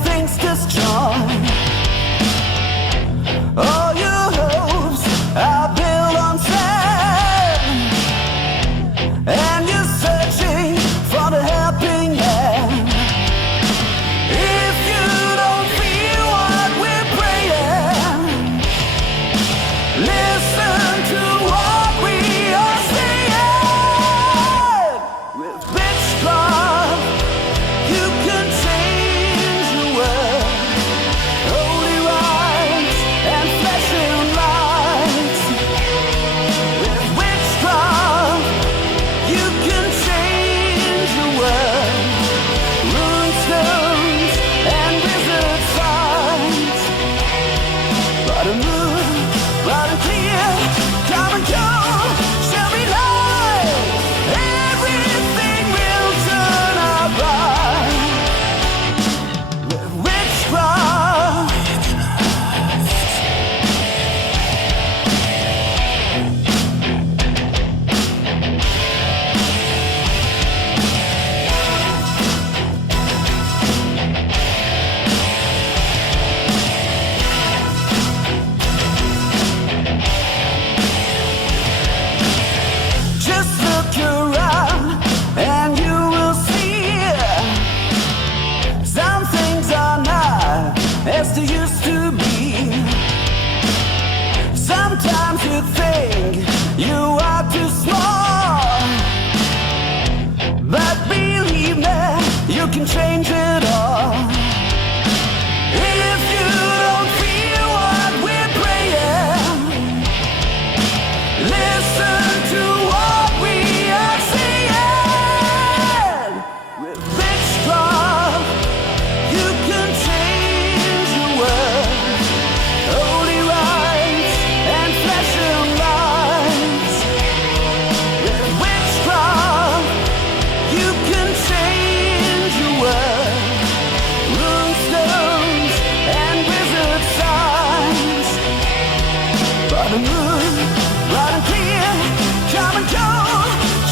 everything's destroyed. All your hopes are built on sand, and you're searching for the helping hand. If you don't feel what we're praying, listen to what we are saying. With witchcraft, you can change the world. Holy rites and flesh and lights. With witchcraft, you can change the world. Runestones and wizard signs. But a moon, bright and clear, come and go, shall be light. Everything will turn out right. With witchcraft. Just look around and you will see some things are not as they used to be. Sometimes you think you are too small, but believe me, you can change it all. If you don't feel what we're praying, listen to what we are saying. With witchcraft, you can change the world. Holy rites and flesh and lights. With witchcraft, you can change the world. Runestones and wizard signs. But the moon, bright and clear, come and go,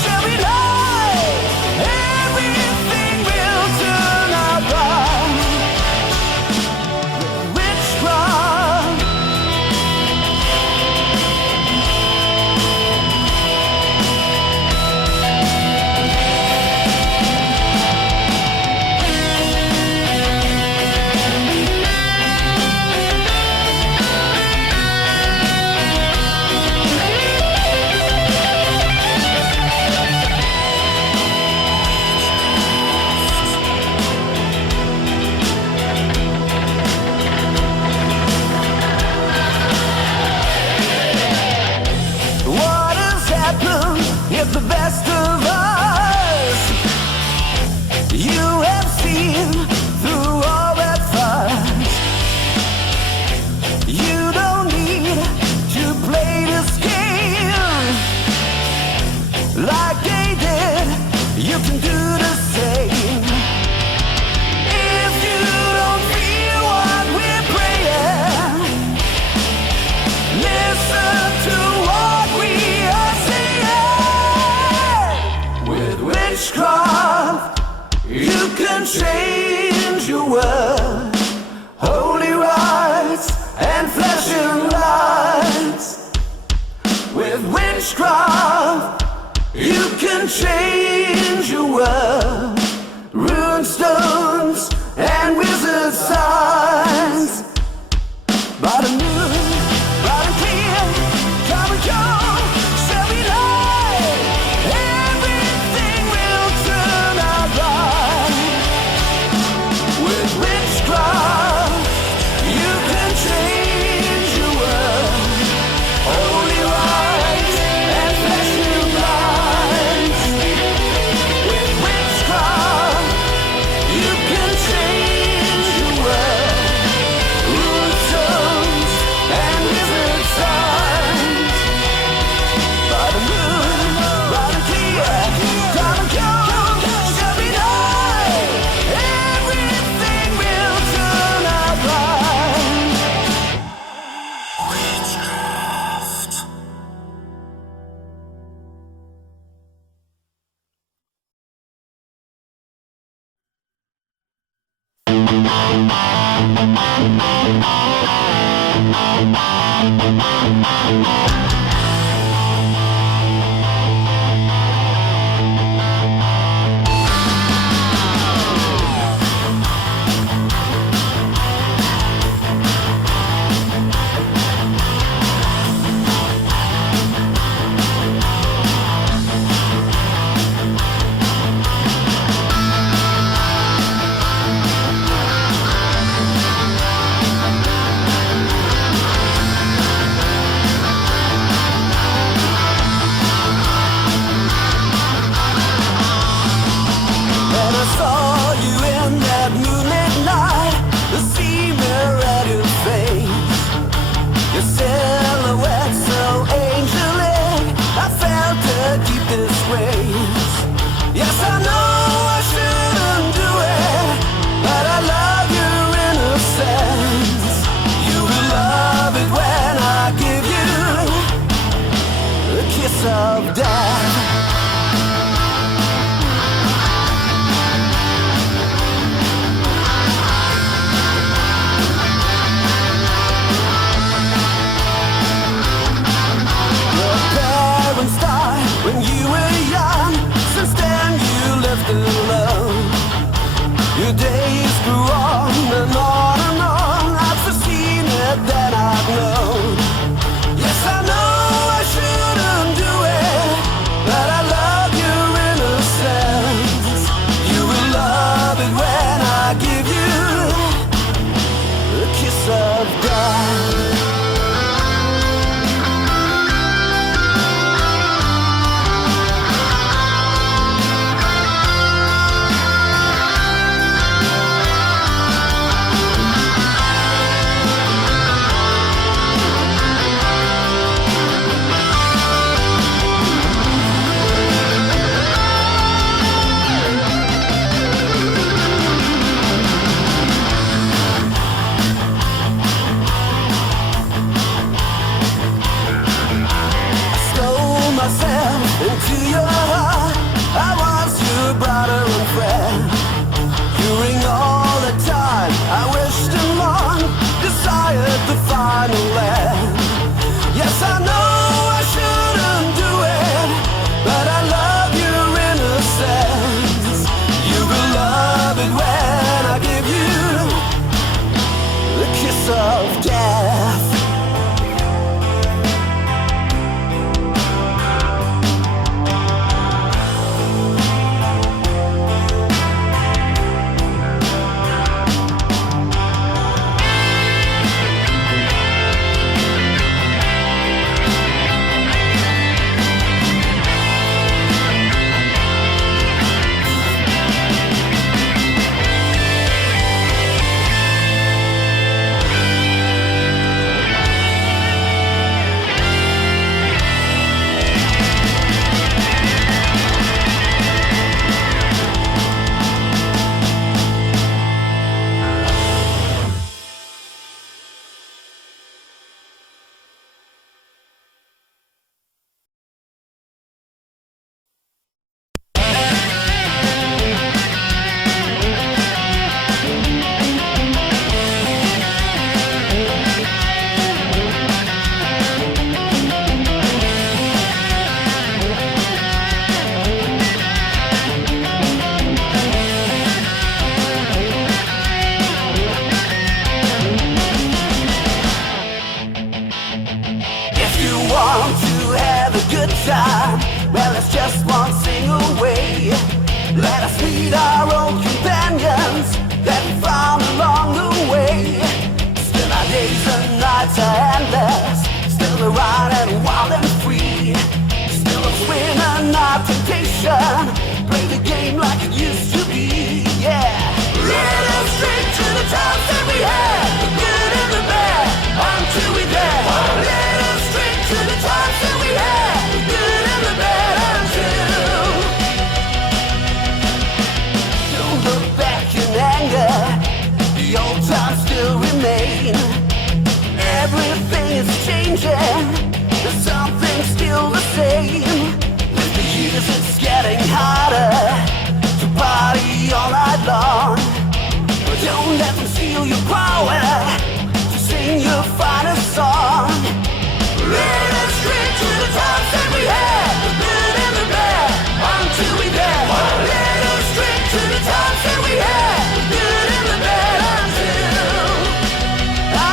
shall be light. Everything will turn out right. With witchcraft. What has happened is the best of us. You have seen through all that fuss. You don't need to play this game like they did. You can do the same. If you don't feel what we're praying, listen to what we are saying. With witchcraft, you can change your world. Holy rites and flesh and lights. With witchcraft, you can change your world. Runestones and wizard signs. By the moon, bright and clear, come and go, shall be light. Everything will turn out right. With witchcraft, you can change your world. Holy rites and flesh and lights. With witchcraft, you Of death. Your parents died when you were young. Since then you lived alone. Your days grew on and on and on. I've foreseen it, then I've known. Yes, I know I shouldn't do it, but I love your innocence. You will love it when I give you a kiss of death. Into your heart, I was your brother and friend. During all the time I wished and longed, desired the final end. Yes, I know I shouldn't do it, but I love your innocence. You will love it when I give you the kiss of death. Well, it's just one single way. Let us meet our old companions that we found along the way. Still our days and nights are endless. Still we're riding wild and free. Still a win and not temptation. Play the game like it used to be, yeah. Let us straight to the times that we had, the good and the bad, until we die. Let us straight to the times that we had, the good and the bad, until. Don't look back in anger, the old times still remain. Everything is changing, there's something still the same. With the years it's getting harder to party all night long. But Don't let them steal your power to sing your finest song. Let us drink to the times that we had, the good and the bad, until we die. Let us drink to the times that we had, the good and the bad,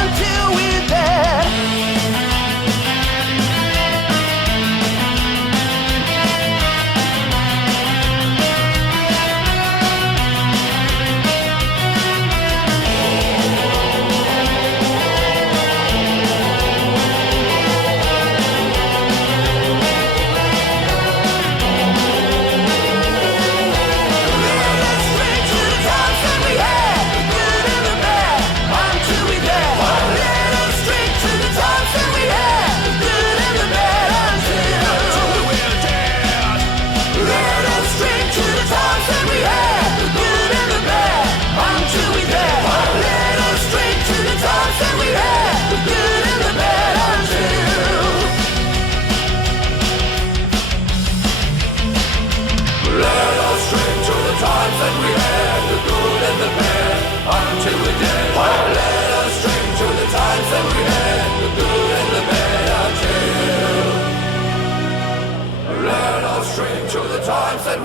until we're dead.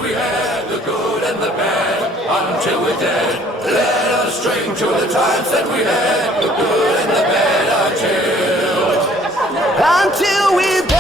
We had the good and the bad until we're dead. Let us drink to the times that we had, the good and the bad, until we're dead.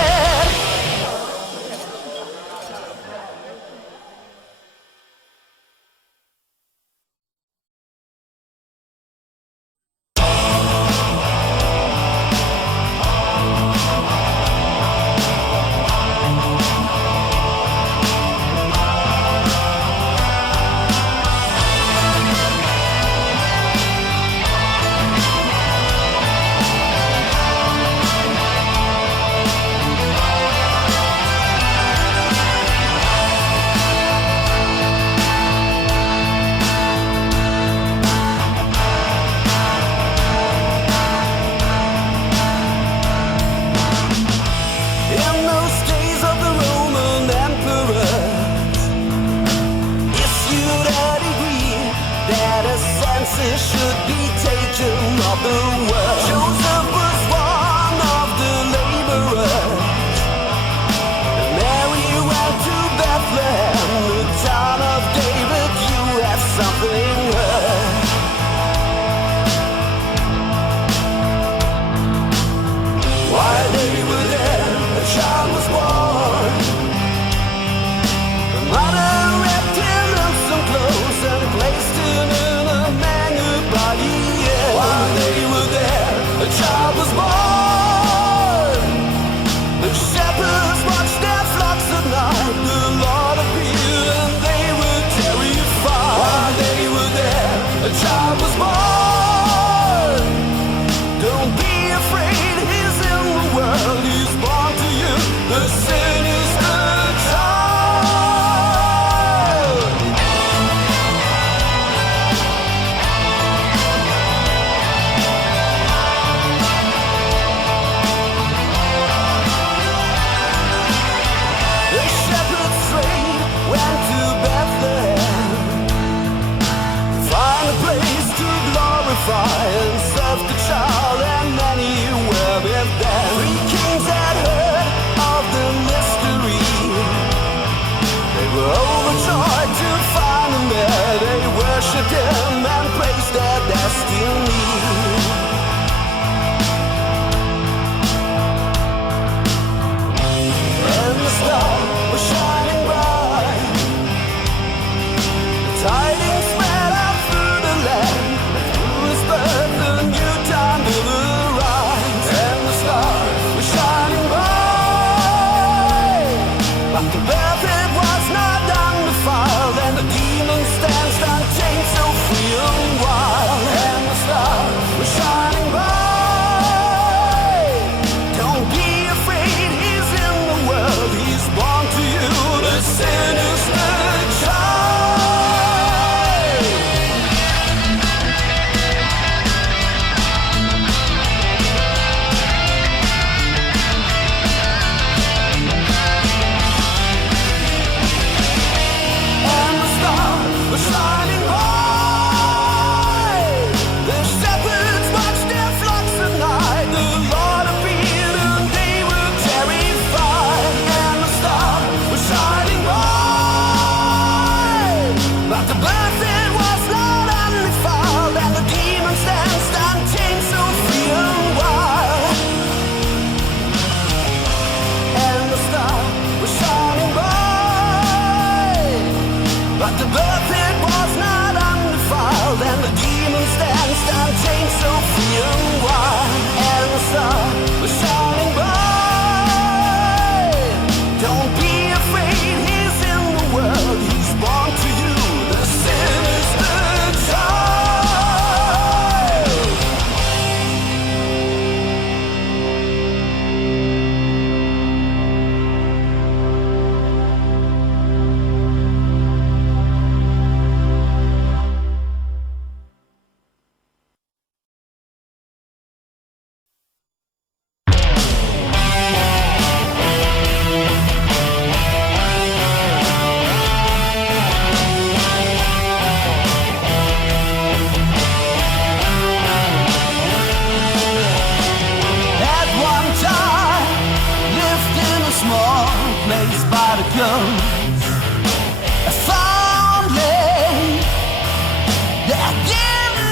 Should be taken of the world. Joseph was one of the laborers. Mary went to Bethlehem, the town of David. You have something heard. While they were there, a child was born. The mother wrapped him in some clothes and placed him in a manger body. While they were there, a child was born. The shepherds watched their flocks at night. The Lord appeared and they were terrified. While they were there, a child was born. Don't be afraid, he's in the world. He's born to you, the Sinister Child. Went to Bethlehem, find a place to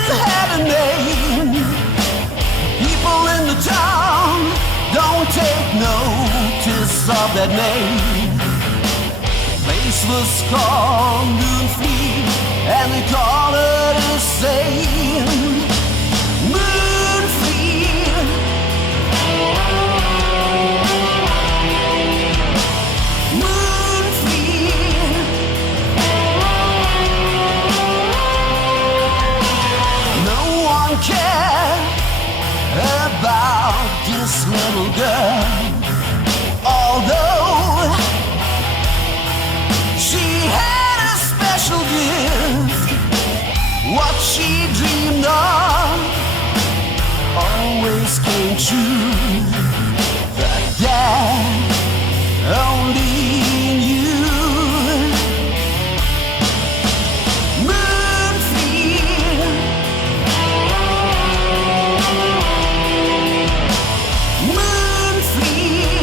had a name. People in the town don't take notice of that name. The place was called Moonfleet, and they call it the same. Moonfleet. Moonfleet. No one cared about this little girl, although she had a special gift. What she dreamed of always came true. That only knew. Moonfleet. Moonfleet.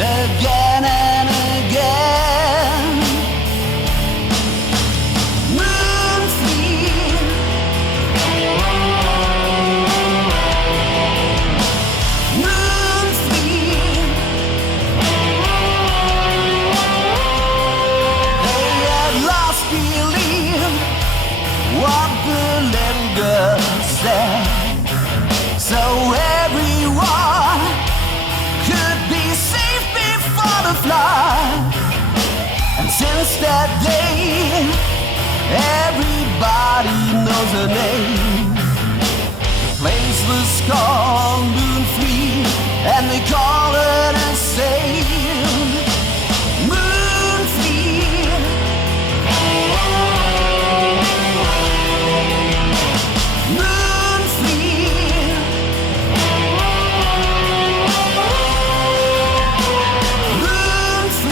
Again and again. Moonfleet. Moonfleet. They had lost belief what the little girl said, so everyone could be safe before the flood. And since that day, everybody knows her name. The place was called Moonfleet, and they call her the same. Moonfleet. Moonfleet. Moonfleet.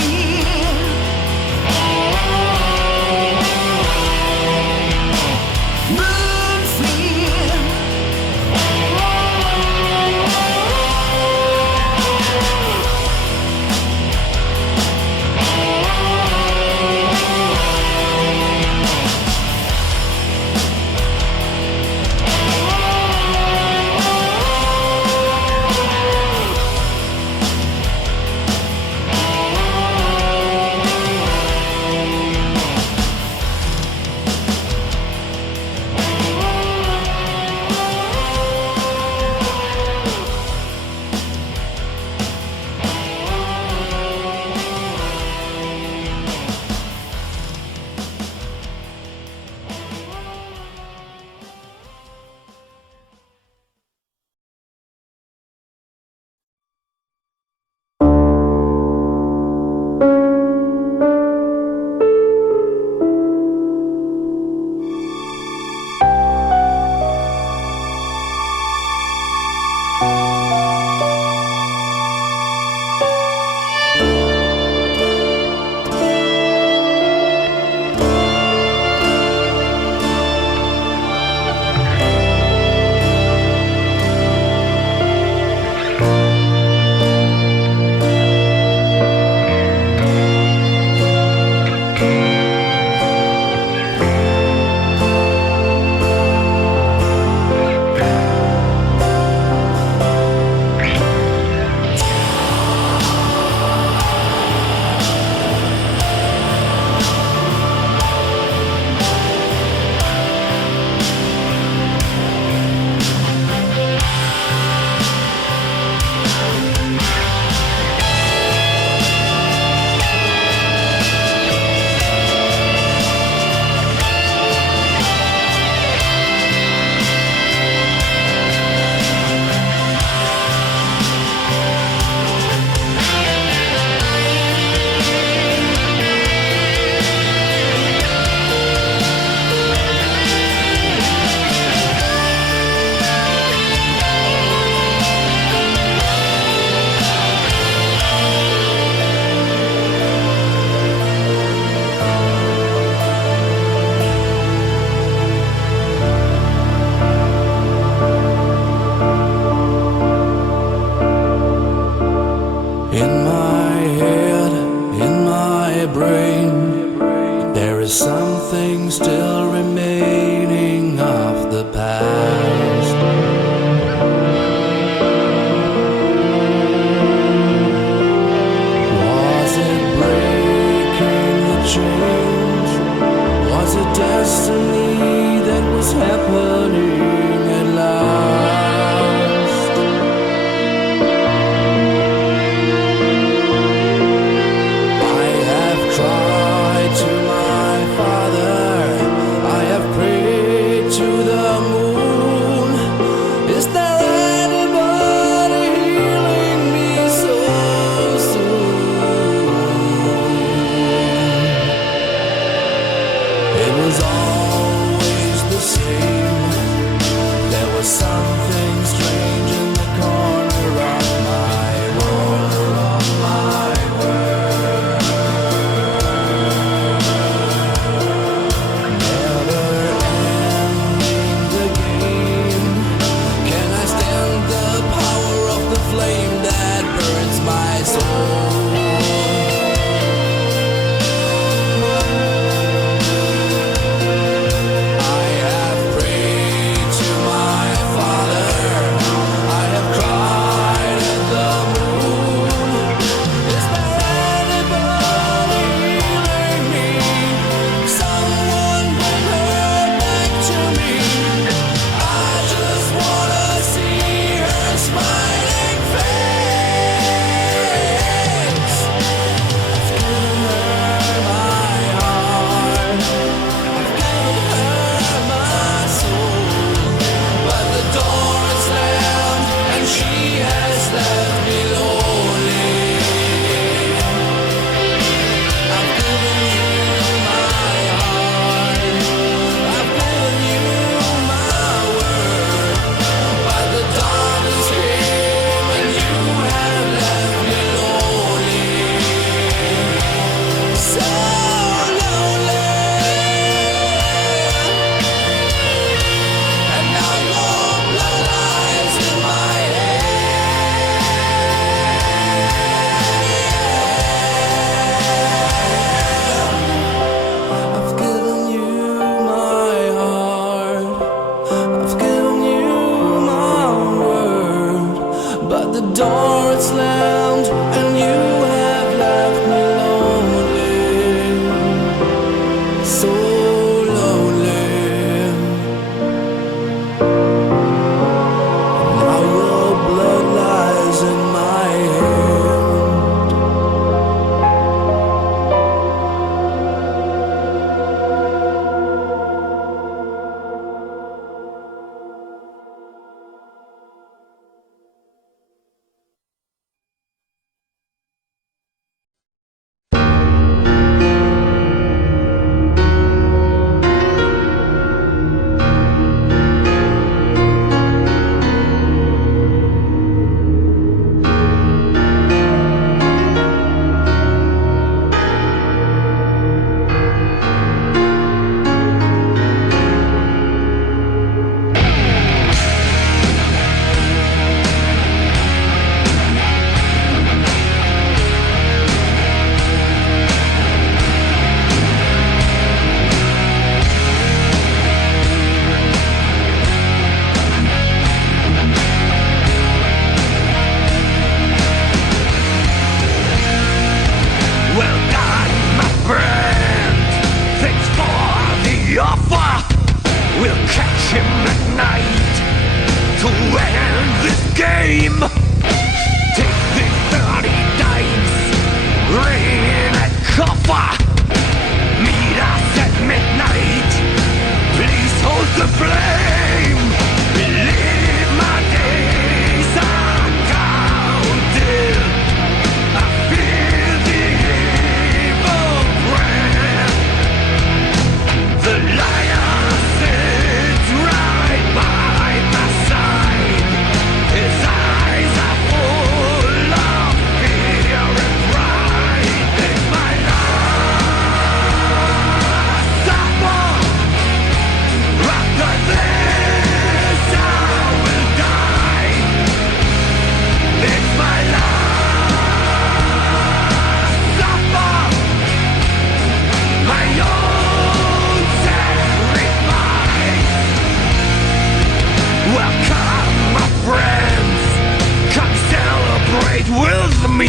something still remaining of the past. Was it breaking the chains? Was it destiny that was happening at last? I have cried to my father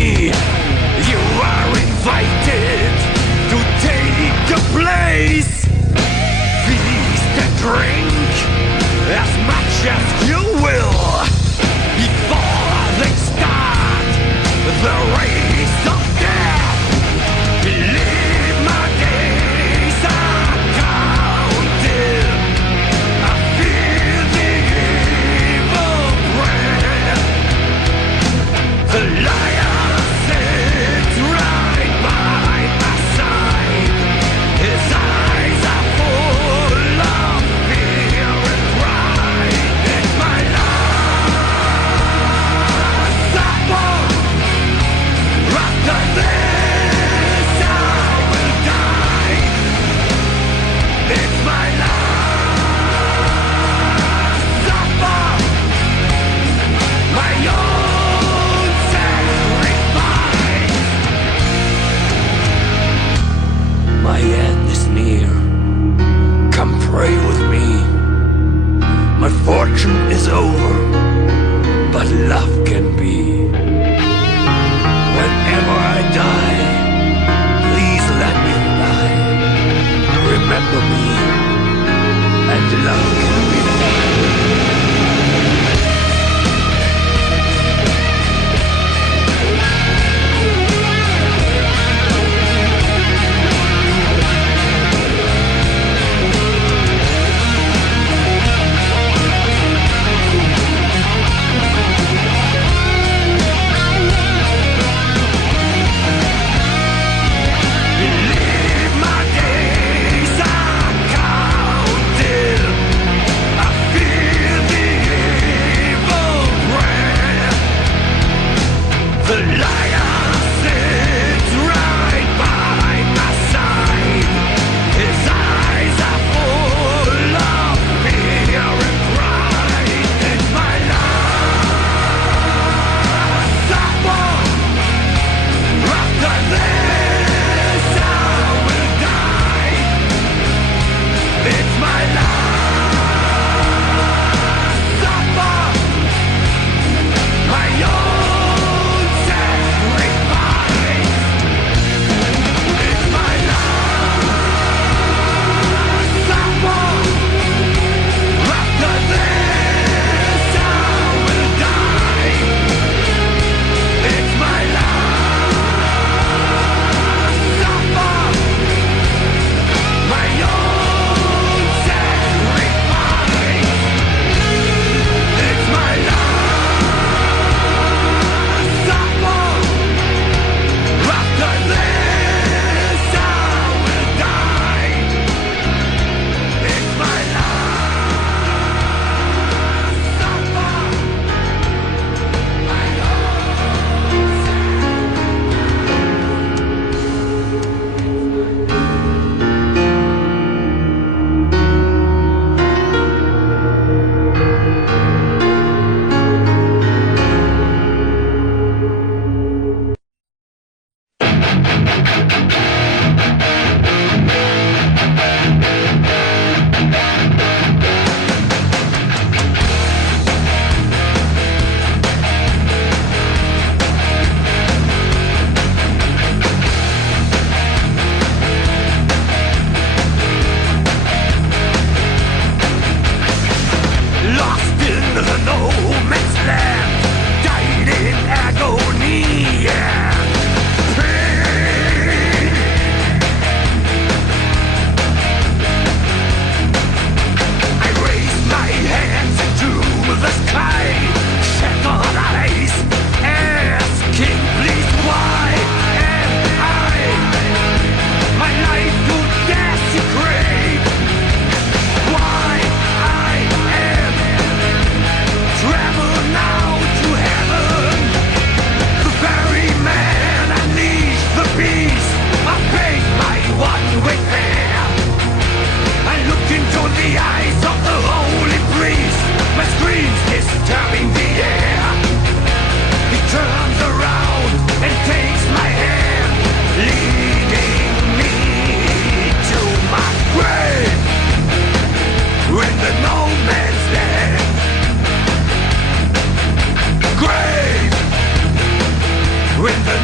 You are invited to take a place. Feast and drink as much as you will before they start the race of death. Believe my days are counted. I feel the evil breath. The liar sits right by my side. His eyes are full of fear and pride. It's my last supper after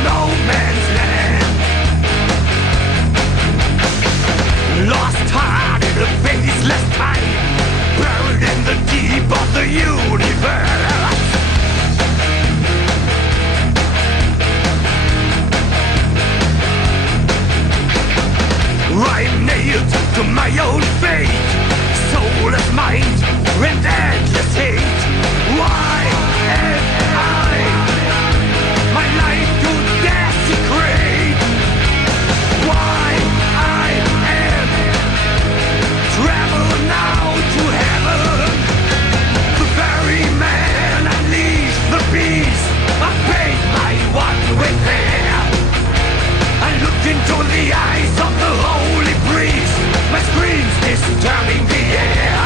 no man's land. Lost heart in a faceless time, buried in the deep of the universe. I'm nailed to my own fate, soulless mind and endless hate. Why am I my life to desecrate? Why I am travel now to heaven? The very man unleashed the beast. I paid my one-way fare. I looked into the eyes of the holy priest. My screams disturbing the air.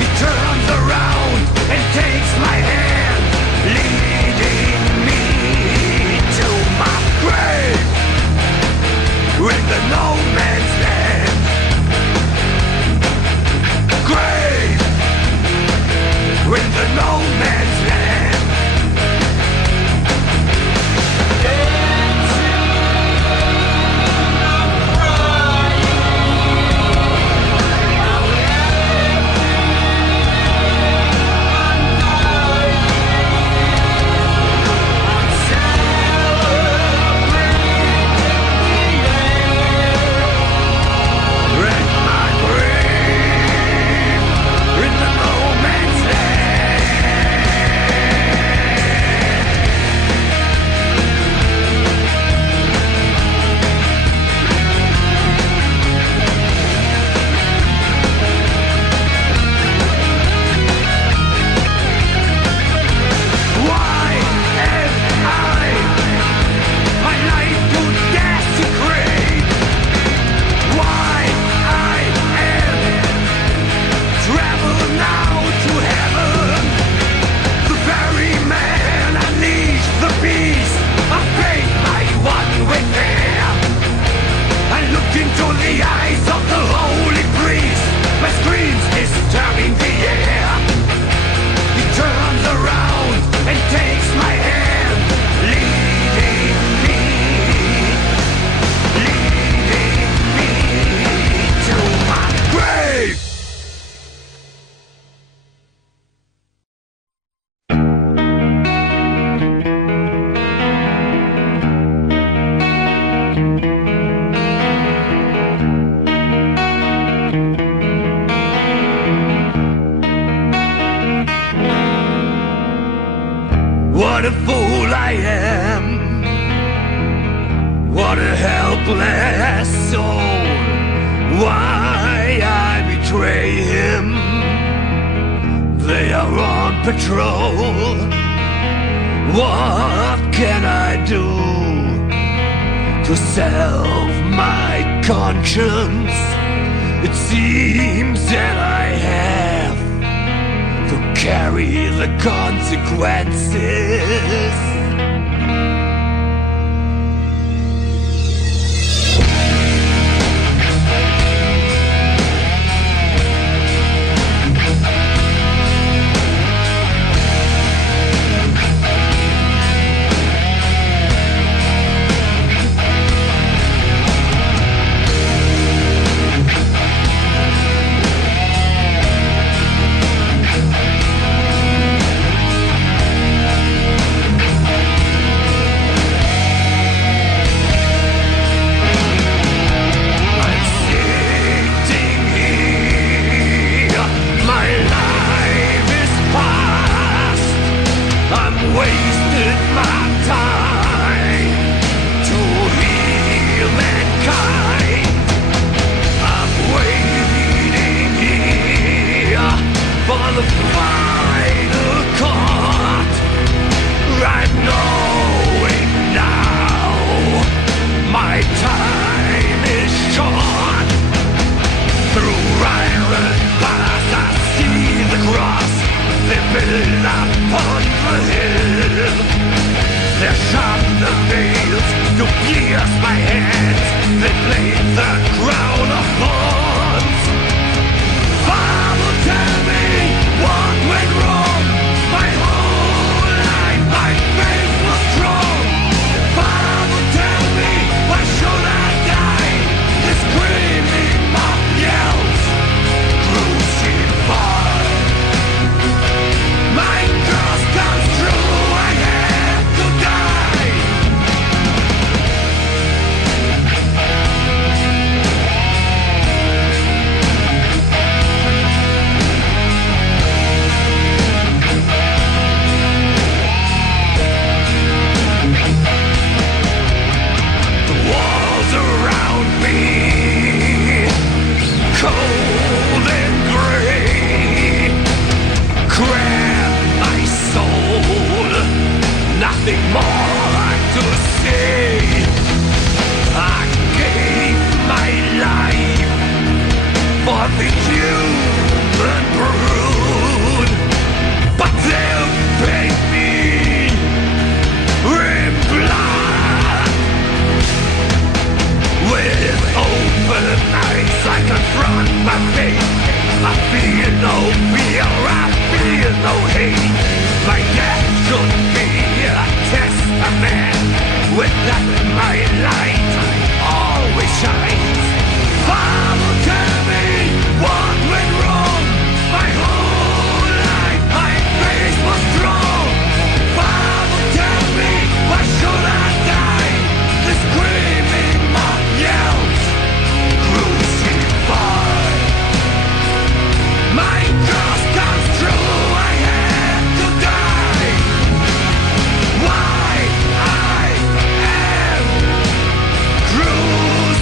He turns around and takes my hand, leading me to my grave in the no man's land. Grave in the no man's land. What a fool I am. What a helpless soul. Why I betray him. They are on patrol. What can I do to salve my conscience? It seems that I have to carry the consequences. with that my light always shines. Father, tell me what went wrong. My whole life my face was strong. Father, tell me why should I die? The screaming mob yells, crucify. My curse comes true, I have to die. Why I am crucified.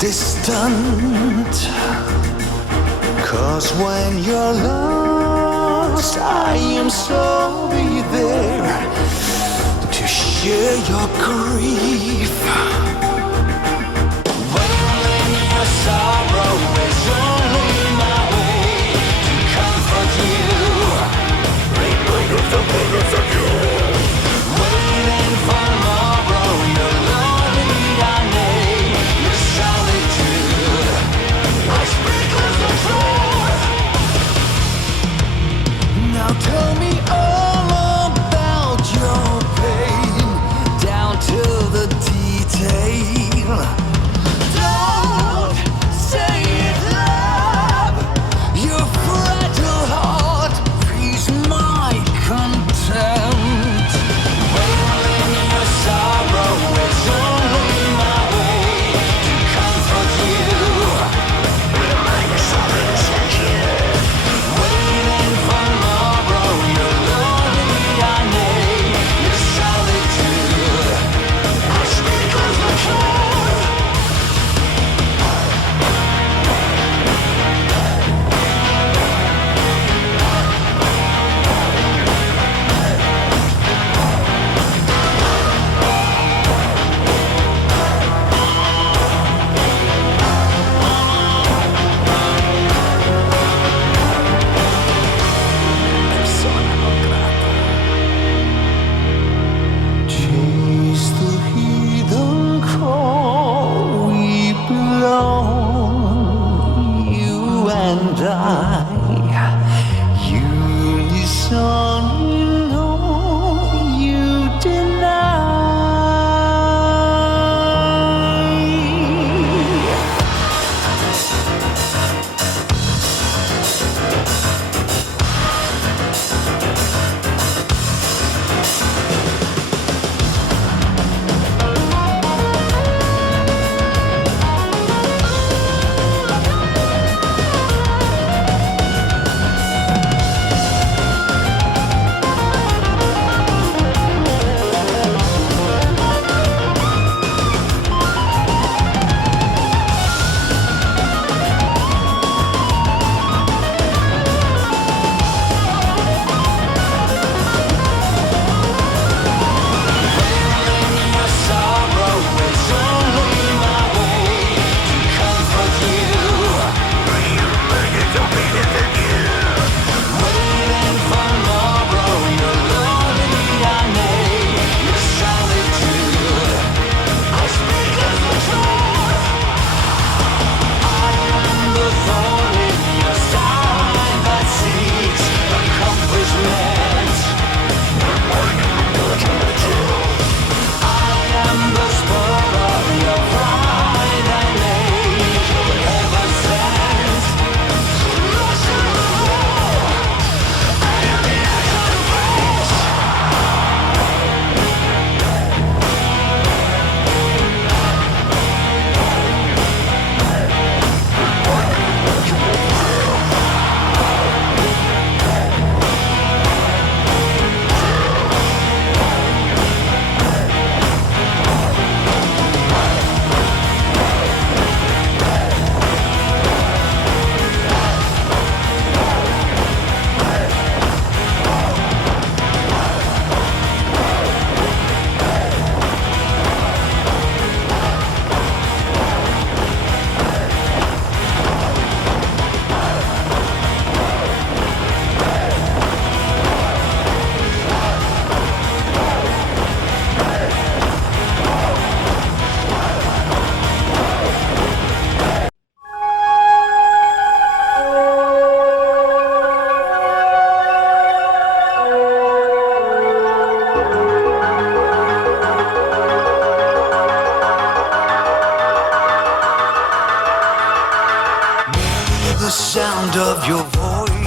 distant. 'Cause when you're lost, I am so be there to share your grief. When your sorrow is only my way to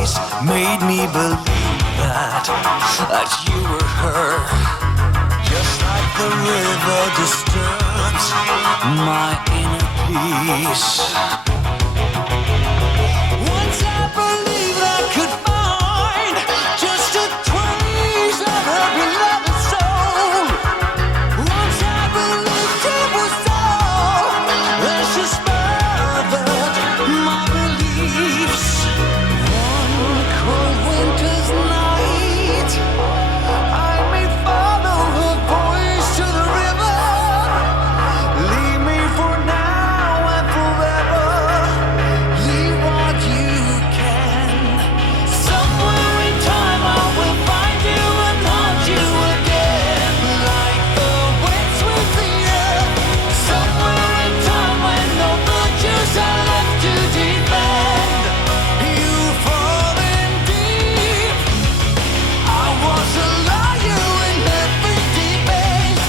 face made me believe that you were her. Just like the river disturbs my inner peace. Once I believed I could find just a trace of her beloved soul. Once I believed it was all that she smothered my beliefs. One cold winter's night, I may follow her voice to the river. Leave me for now and forever. Leave what you can. Somewhere in time I will find you and haunt you again, like the winds with the air. Somewhere in time when no virtues are left to defend, you fall in deep. I was a liar in every debate.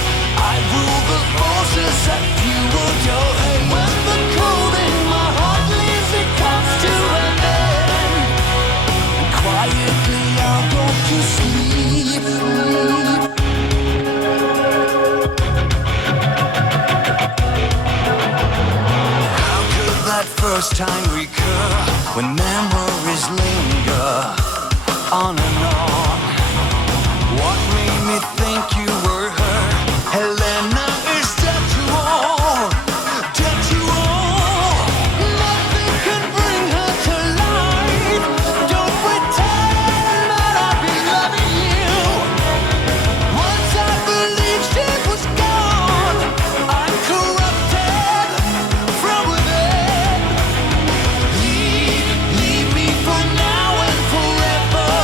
I rule the forces that fueled your hate. When the cold in my heart leaves, it comes to an end. And quietly I'll go to sleep. How could that first time recur when memories linger on and on? What made me think you were her? Helena is dead to all, dead to all. Nothing can bring her to life. Don't pretend that I've been loving you. Once I believed she was gone, I'm corrupted from within. Leave me for now and forever.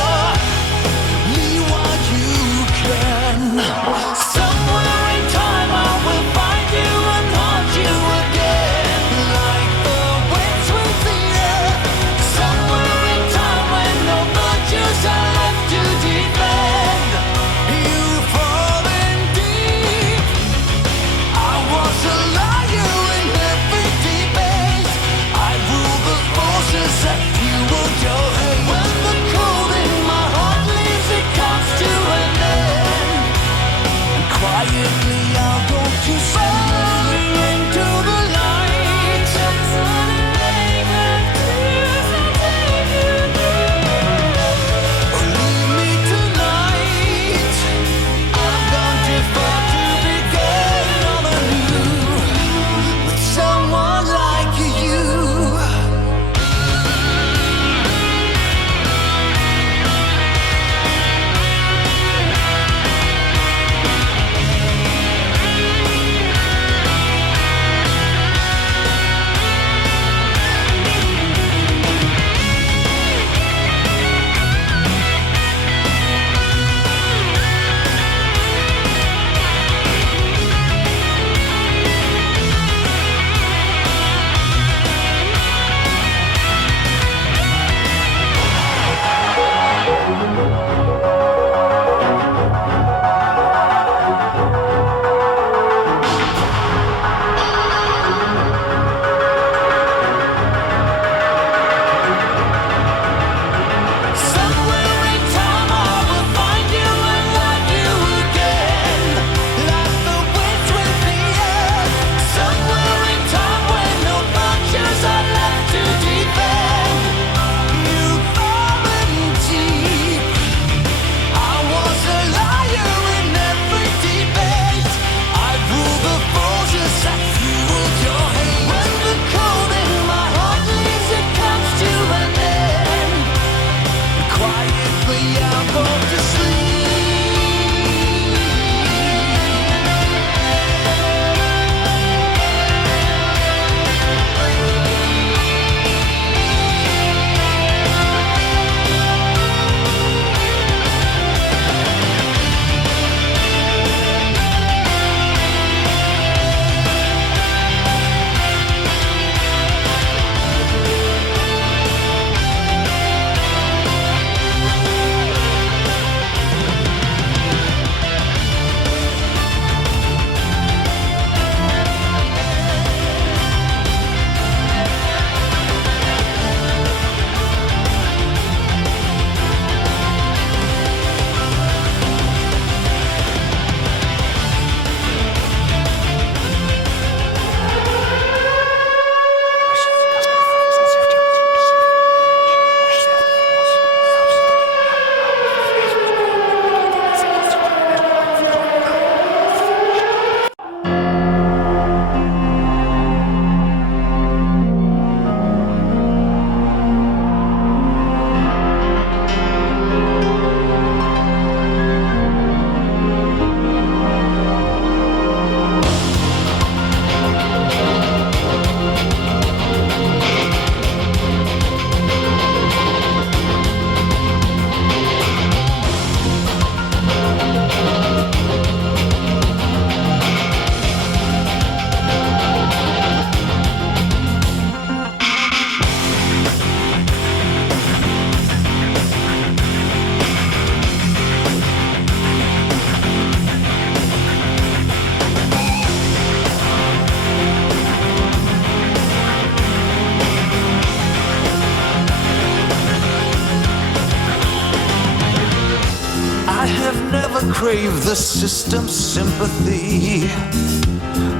crave the system's sympathy.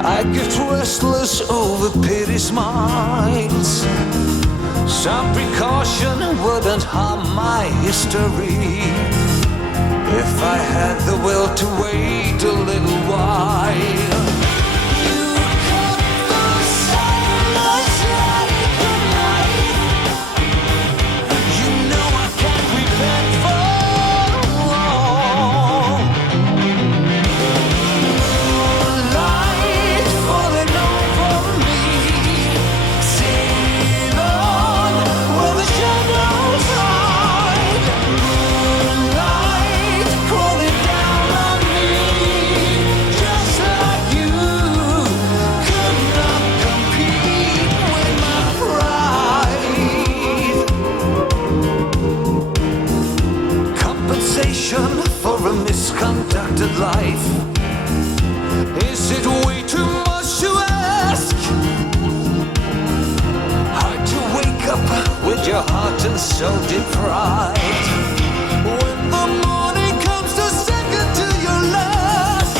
I get restless over pity smiles. Some precaution wouldn't harm my history if I had the will to wait a little while. You cut the silence like a knife. You know I can't repent for wrong. Light falling over me. Sail on where the shadows hide. Moonlight crawling down on me, just like you could not compete with my pride. Compensation for a misconducted life. Is it way too much to ask? Hard to wake up with your heart and soul deprived. When the morning comes to second to your last,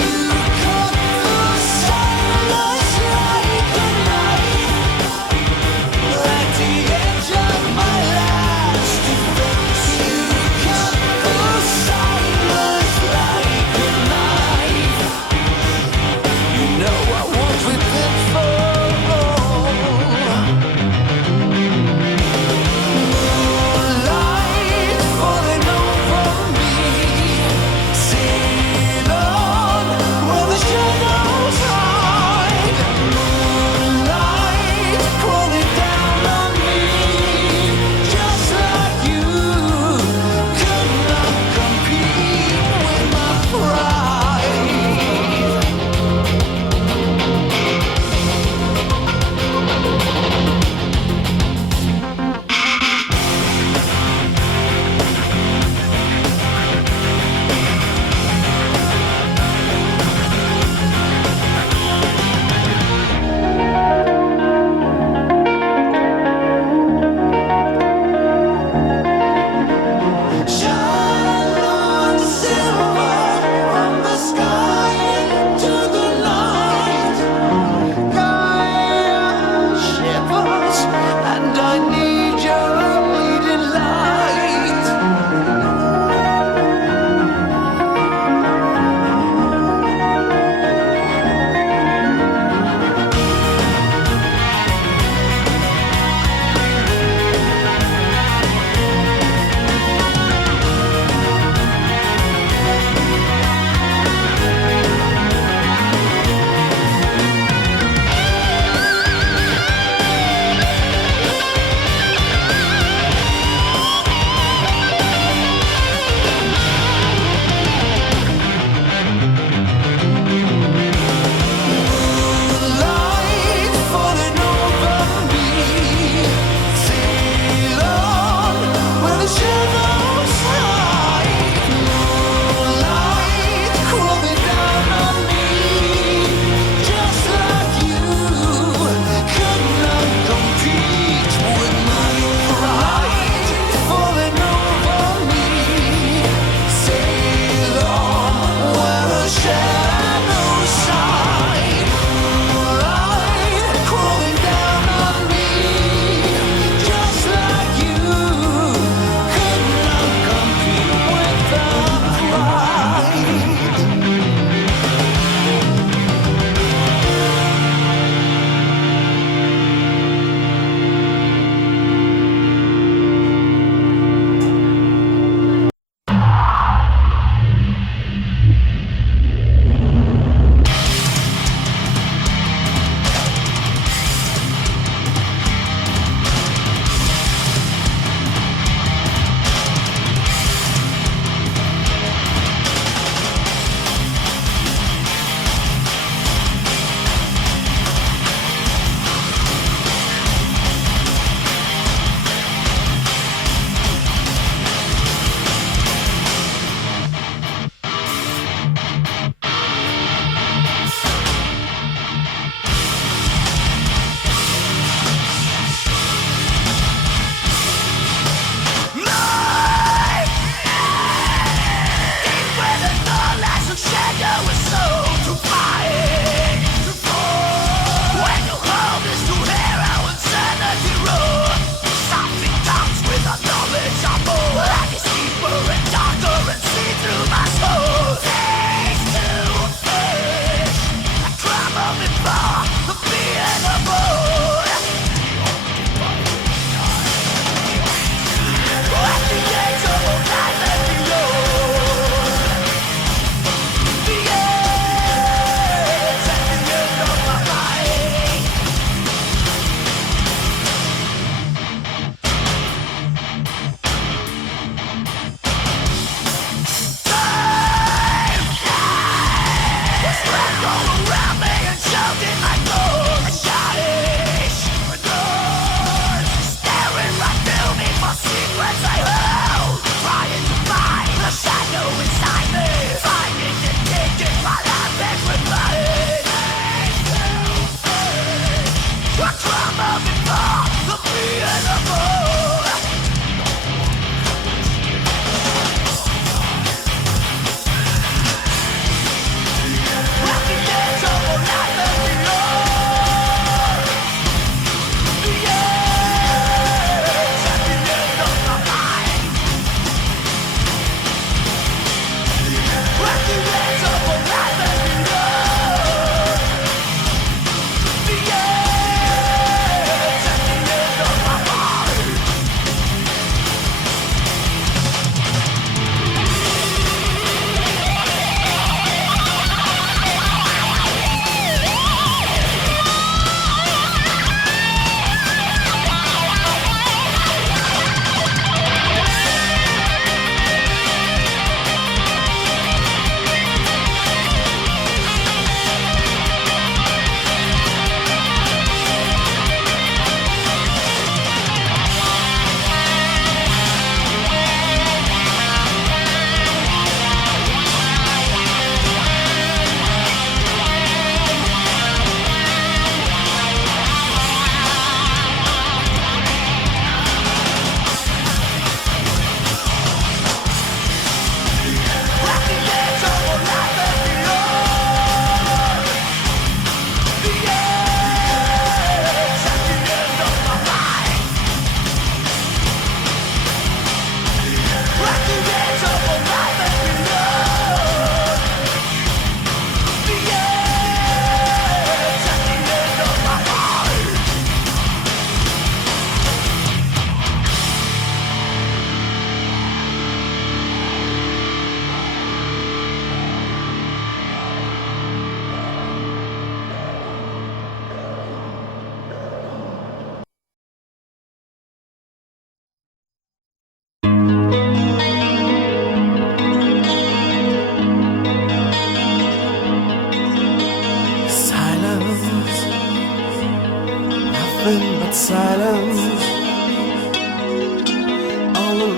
you cut the silence like a knife. At the edge of my last defense, you cut the silence like a knife. You know I won't repent for light falling over me. Sail on where the shadows hide. Moonlight crawling down on me, just like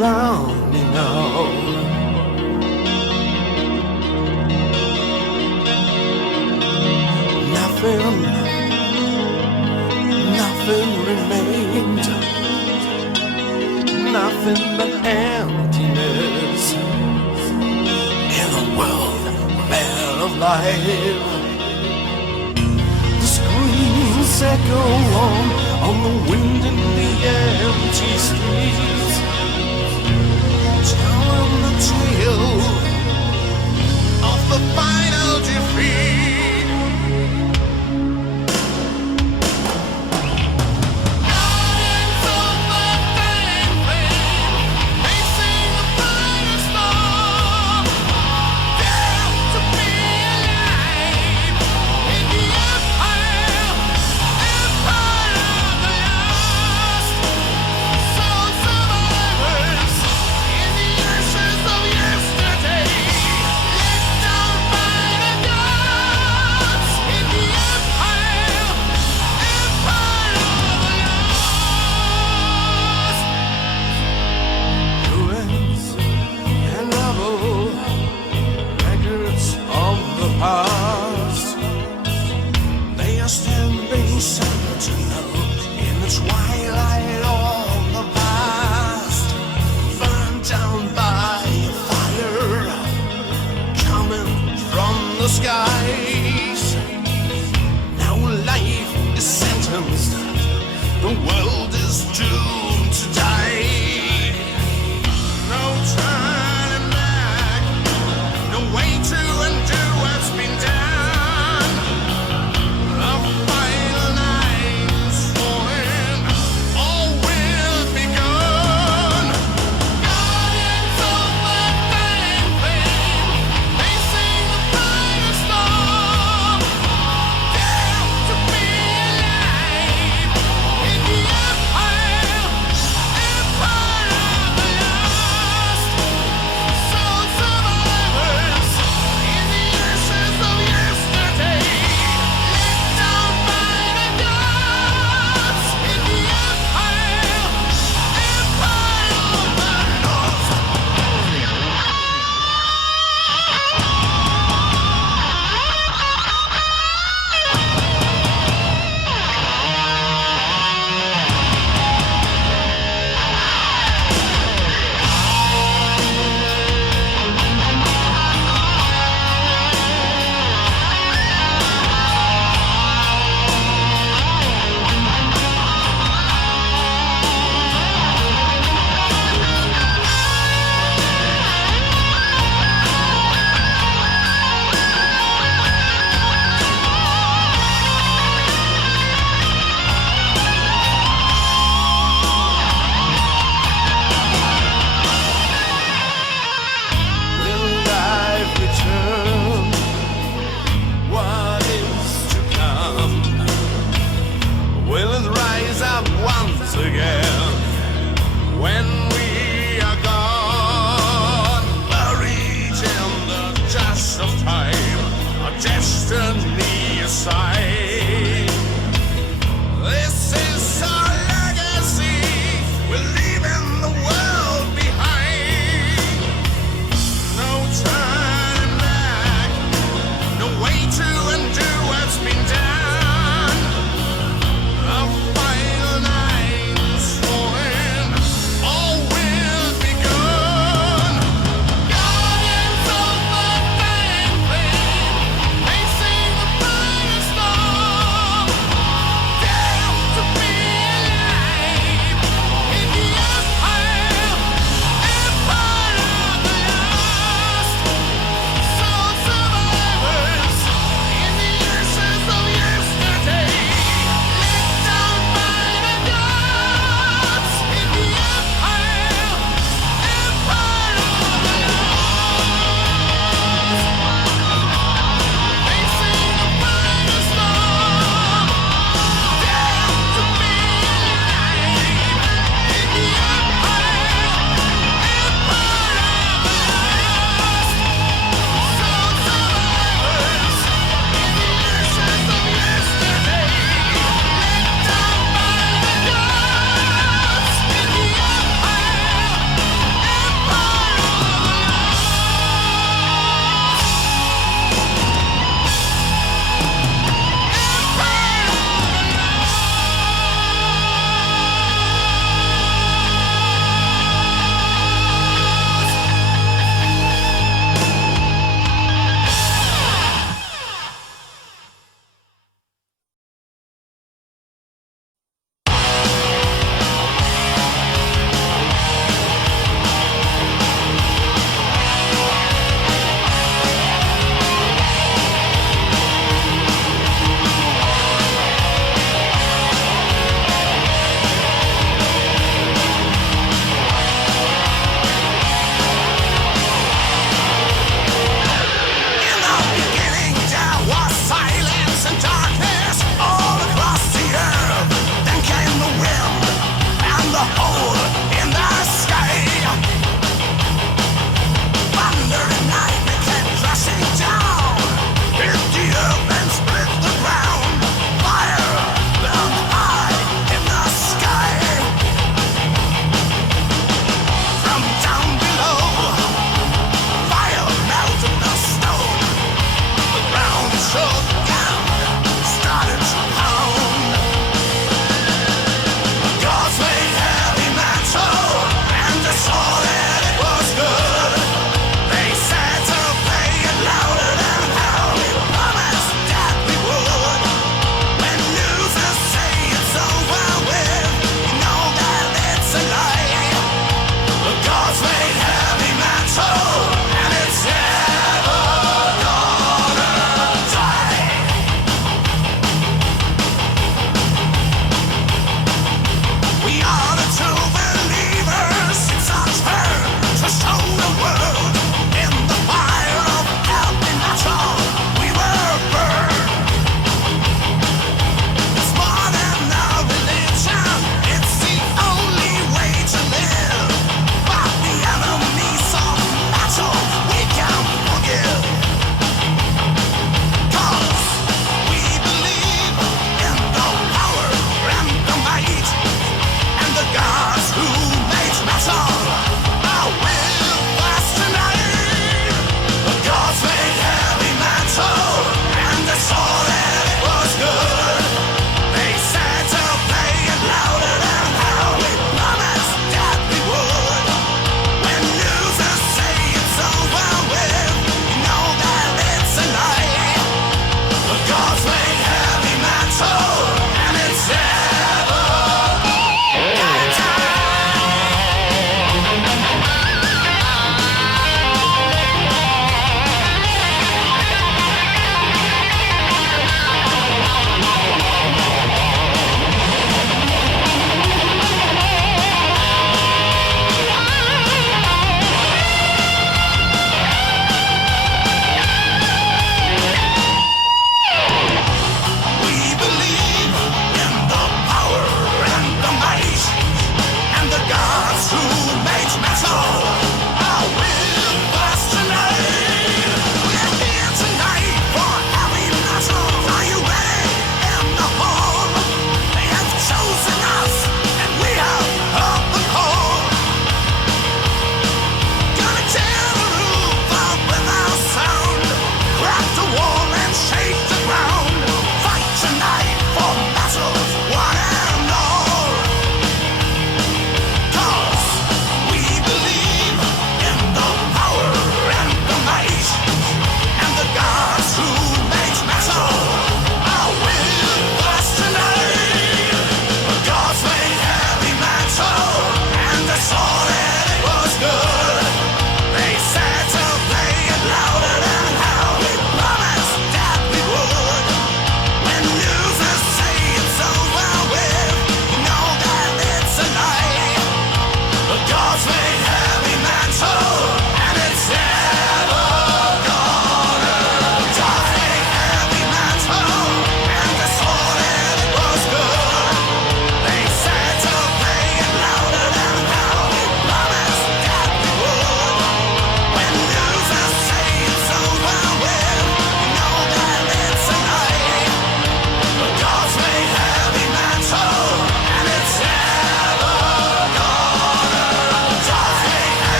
around me now. Nothing remained, nothing but emptiness in a world bare of life. The screams echo on the wind in the empty streets, telling the tale of the final defeat. Some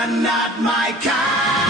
are not my kind.